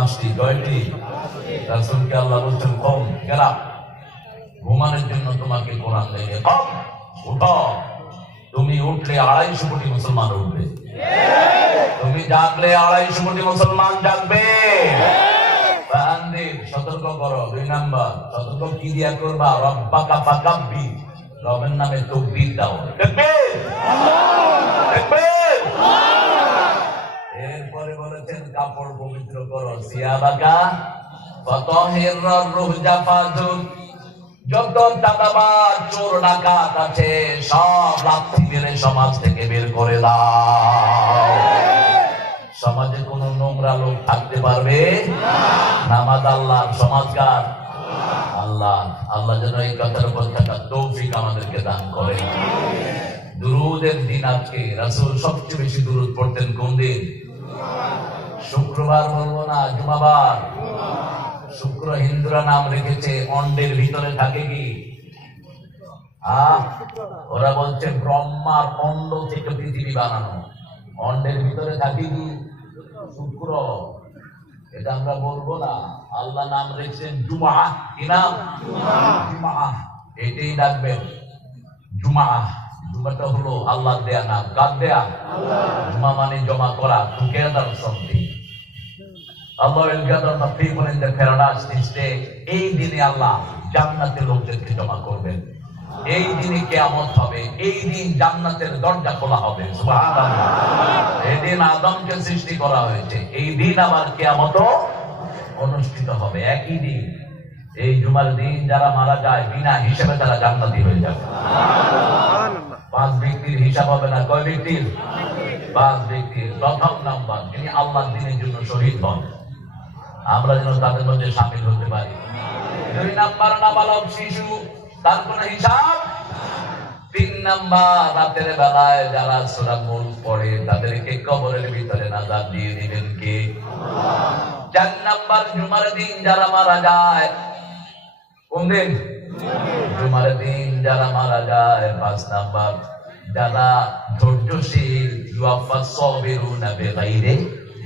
5টি, কয়টি? রাসূলকে আল্লাহ বলছেন কম, গেট আপ। ঘুমানোর জন্য তোমাকে কোরআন দেবে, কম, উঠো। তুমি উঠলে 250 কোটি মুসলমান উঠবে, তুমি জাগলে 250 কোটি মুসলমান জাগবে। সতর্ক করো। 2 নাম্বার সতর্ক কি দিয়া করবা? রব্বাকা ফাকাব্বির, রবের নামে তাকবীর দাও। তাকবীর, তাকবীর। এরপরে বলেছেন কাপড় পবিত্র করো, সিয়াবাকা ফাতাহির রুহজা ফাজুর। যত চাঁদাবাজ চোর ডাকাত আছে সব লাথি মেরে সমাজ থেকে বের করে দাও। সমাজে কোন নোংরা লোক থাকতে পারবে না। নামাজ আল্লাহ, সমাজ কার? আল্লাহ। আল্লাহ যেন এই কথার উপর থাকার তৌফিক আমাদেরকে দান করে। দুরুদের দিন আজকে। রাসূল সবচেয়ে বেশি দুরুদ পড়তেন কোন দিন? শুক্রবার বলবো না, জুমাবার। শুক্র হিন্দুরা নাম রেখেছে, অন্ডের ভিতরে থাকে কি? ওরা বলছে ব্রহ্মার অন্ড থেকে পৃথিবী বানানো। অন্ডের ভিতরে থাকে কি? শুক্র। এটা আমরা বলবো না। আল্লাহ নাম রেখেছেন জুমা। কি নাম? জুমা। এটাই ডাকবেন জুমা। জুমাটা হলো আল্লাহ দেয়া নাম। কার দেয়া? জুমা মানে জমা করা, together something. Allah will gather the people in the paradise this day. এই দিনে আল্লাহ জান্নাতের লোকদেরকে জমা করবেন। এই দিনে কিয়ামত হবে। এই দিন জান্নাতের দরজা খোলা হবে। সুবহানাল্লাহ। এই দিন আদমকে সৃষ্টি করা হয়েছে। এই দিন আবার কিয়ামতও অনুষ্ঠিত হবে একই দিন। এই জুমার দিন যারা মারা যায় বিনা হিসাবে তারা জান্নাতি হয়ে যাবে। সুবহানাল্লাহ। 5 ব্যক্তির হিসাব হবে না। কয় ব্যক্তির? 5 ব্যক্তির। প্রথম নাম্বার যিনি আল্লাহর দ্বীনের জন্য শহীদ হন, আমরা যেন তাদের মধ্যে শামিল হতে পারি। 2 নাম্বার নাবালক শিশু, তার কোনো হিসাব। 3 নাম্বার রাতের বেলায় যারা সূরা মুলক পড়ে তাদেরকে কবরের ভিতরে নাজাত দিয়ে দিবেন কে? আল্লাহ। 4 নাম্বার জুমার দিন যারা মারা যায়। কোন দিন? জুমার দিন যারা মারা যায়। 5 নাম্বার যারা ধৈর্যশীল, ইউয়াফাস সাবিরুনা বিগাইরি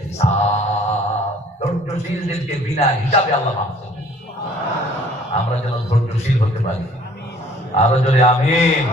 হিসাব। ধৈর্যশীলদেরকে বিনা হিসাবে আল্লাহ মাফ করবেন। আমরা যেন ধৈর্যশীল হতে পারি। আরো জোরে আমিন।